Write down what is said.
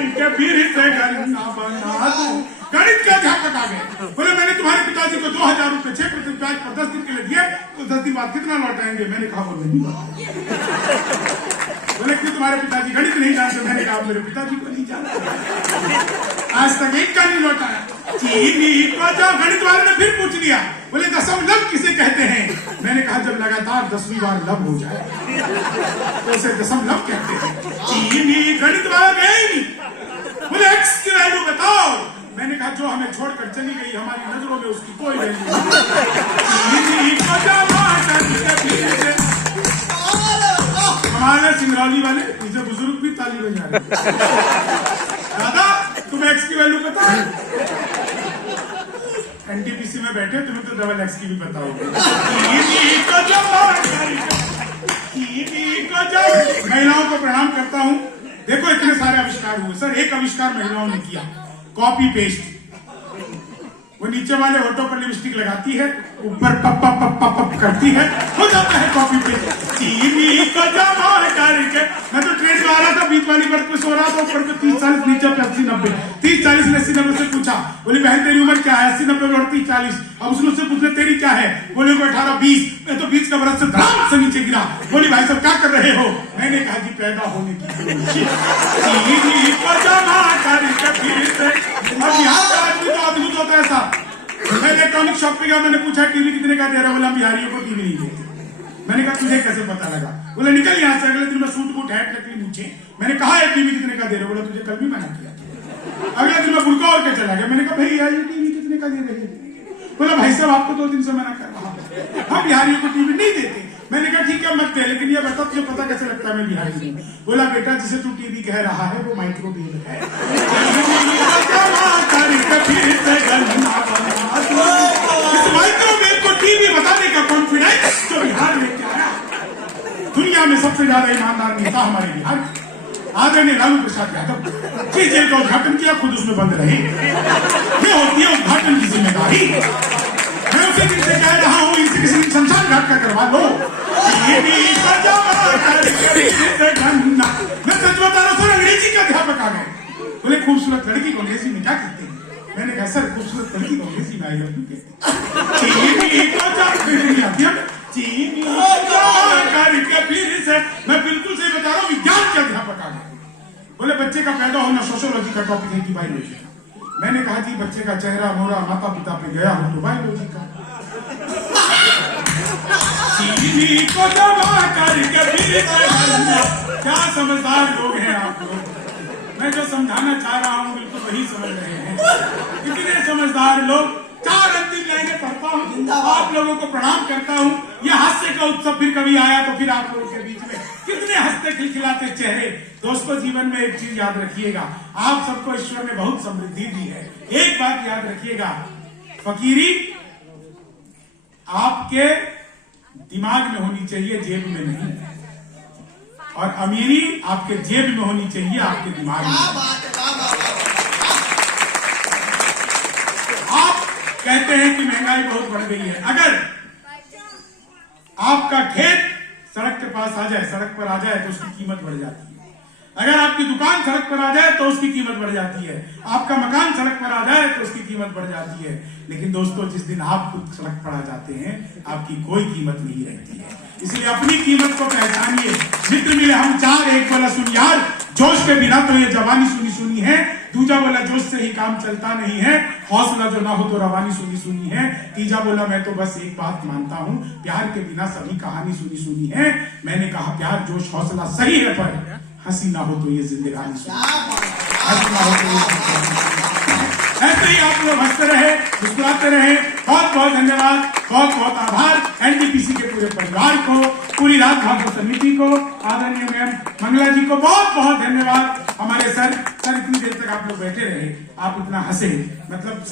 करके फिर से गन्ना बना दूं। गणित का अध्यापक आ गए, बोले मैंने तुम्हारे पिताजी को 2000 रुपए 6% ब्याज पर 10 दिन के लिए दिए, तो 10 दिन बाद कितना लौटाएंगे? मैंने कहा वो नहीं बोले कि तुम्हारे पिताजी गणित नहीं जानते? मैंने कहा मेरे पिताजी को नहीं जानते, आज तक एक का नहीं लौटाया। चीनी को जब गणित वाले ने फिर पूछ लिया, बोले दसम लव किसे कहते हैं? मैंने कहा जब लगातार 10वीं बार लव हो जाए तो उसे दसम लव कहते हैं। चीनी गणित वाला गया ही नहीं, बोले एक्स की वैल्यू बताओ। मैंने कहा जो हमें छोड़कर चली गई, हमारी नजरों में उसकी कोई वैल्यू नहीं। हमारे सिंगरौली वाले मुझे बुजुर्ग भी ताली बजा रहे, दादा तुम्हें एक्स की वैल्यू पता है? एनटीपीसी में बैठे, तुम्हें तो डबल एक्स की भी पता होगी। महिलाओं को प्रणाम करता हूँ। देखो इतने सारे आविष्कार हुए सर, एक आविष्कार महिलाओं ने किया, कॉपी पेस्ट। वो नीचे वाले होठों पर लिपस्टिक लगाती है, ऊपर पप पप पप पप पप करती है, हो जाता है कॉपी पेस्ट। चीनी को जमा करके, मैं तो ट्रेन में आ रहा था, बीच वाली बर्थ में सो रहा था, ऊपर पे 30-40, नीचे पे 80-90, 30-40 में 80-90 से पूछा, बोली बहन तेरी उम्र क्या है? 80-90 और 30-40। अब उसने उससे पूछा तेरी क्या है? बोले को 18-20। मैं तो 20 का बरस से धड़ाम से नीचे गिरा। बोली भाई साहब क्या कर रहे हो? मैंने कहा जी पैदा होने की चीनी को जमा करके फिर से। अब यहाँ का आदमी तो अद्भुत होता है साहब। मैं इलेक्ट्रॉनिक शॉप पे गया, मैंने पूछा टीवी कितने का दे रहा? बोला बिहारियों को टीवी नहीं देते। मैंने कहा तुझे कैसे पता लगा? बोले निकल यहाँ से। अगले दिन मैं सूट बूट हैट नकली नीचे। मैंने कहा है टीवी कितने का दे रहे हो? बोला तुझे कल भी मना किया। अगले दिन मैं बुड़का और के चला गया। मैंने कहा भाई यार ये टीवी कितने का दे रहे हैं? बोला भाई साहब आपको 2 दिन से मना कर रहा हूँ, हम बिहारियों को टीवी नहीं देते। मैंने कहा ठीक है मत दे, लेकिन ये बता तुझे पता कैसे लगता है मैं बिहारी हूँ? बोला बेटा जिसे तू टीवी कह रहा है वो माइक्रोवेव है। इस माइक्रोवेव को टीवी बताने का कॉन्फिडेंस जो बिहार में क्या है, दुनिया में सबसे ज्यादा ईमानदार नेता हमारे बिहार आदरणीय लालू प्रसाद यादव। जिस जेल का उद्घाटन किया खुद उसमें बंद रहे, ये होती है उद्घाटन की जिम्मेदारी। मैं उसी दिन से कह रहा हूँ इनसे किसी दिन शमशान घाट का करवा लो। मैं सच बता रहा हूँ, अंग्रेजी का अध्यापक आ गए, बोले खूबसूरत लड़की को अंग्रेजी में क्या कहते हैं? मैंने कहा सर खूबसूरत लड़की को अंग्रेजी में आई लव यू कहते हैं। मैं बिल्कुल सही बता रहा हूँ, विज्ञान के अध्यापक आ गए, बोले बच्चे का पैदा होना सोशियोलॉजी का टॉपिक है कि बायोलॉजी का? मैंने कहा जी बच्चे का चेहरा मोहरा माता पिता पे गया हो तो बायोलॉजी का। क्या समझदार लोग हैं आप लोग, मैं जो समझाना चाह रहा हूँ बिल्कुल वही समझ रहे हैं। इतने समझदार लोग। 4 अंतिम लाइनें पढ़ता हूँ, आप लोगों को प्रणाम करता हूँ। यह हास्य का उत्सव फिर कभी आया तो फिर आप लोगों के बीच में कितने हंसते खिलखिलाते चेहरे। दोस्तों जीवन में एक चीज याद रखिएगा, आप सबको ईश्वर ने बहुत समृद्धि दी है। एक बात याद रखिएगा, फकीरी आपके दिमाग में होनी चाहिए, जेब में नहीं। और अमीरी आपके जेब में होनी चाहिए, आपके दिमाग में। आप कहते हैं कि महंगाई बहुत बढ़ गई है। अगर आपका खेत सड़क के पास आ जाए, सड़क पर आ जाए तो उसकी कीमत बढ़ जाती है। अगर आपकी दुकान सड़क पर आ जाए तो उसकी कीमत बढ़ जाती है। आपका मकान सड़क पर आ जाए तो उसकी कीमत बढ़ जाती है। लेकिन दोस्तों जिस दिन आप खुद सड़क पर आ जाते हैं आपकी कोई कीमत नहीं रहती है। इसलिए अपनी कीमत को पहचानिए। मित्र मिले हम 4, एक बोला सुन यार जोश के बिना तो ये जवानी सुनी सुनी है। दूजा बोला जोश से ही काम चलता नहीं है, हौसला जो ना हो तो रवानी सुनी सुनी है। तीजा बोला मैं तो बस एक बात मानता हूँ, प्यार के बिना सभी कहानी सुनी सुनी है। मैंने कहा प्यार जोश हौसला सही है पर हंसी ना हो तो ये जिंदगानी हंसी ना हो तो ये। ऐसे ही आप लोग हंसते रहे, मुस्कुराते रहे। बहुत बहुत धन्यवाद, बहुत बहुत आभार एनटीपीसी के पूरे परिवार को, पूरी रात भागवत समिति को, आदरणीय मैम मंगला जी को बहुत बहुत धन्यवाद। हमारे सर इतनी देर तक आप लोग बैठे रहे, आप इतना हंसे, मतलब